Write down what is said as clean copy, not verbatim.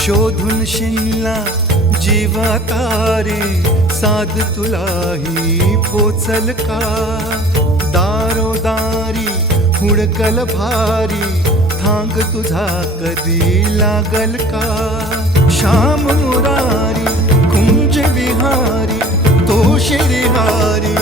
शोधून शिनला जीवा तारे, साध तुलाही पोचल का? दारोदारी हुडकल भारी, थांग तुझा कधी लागल का? श्याम मुरारी कुंज विहारी, तो श्रीहारी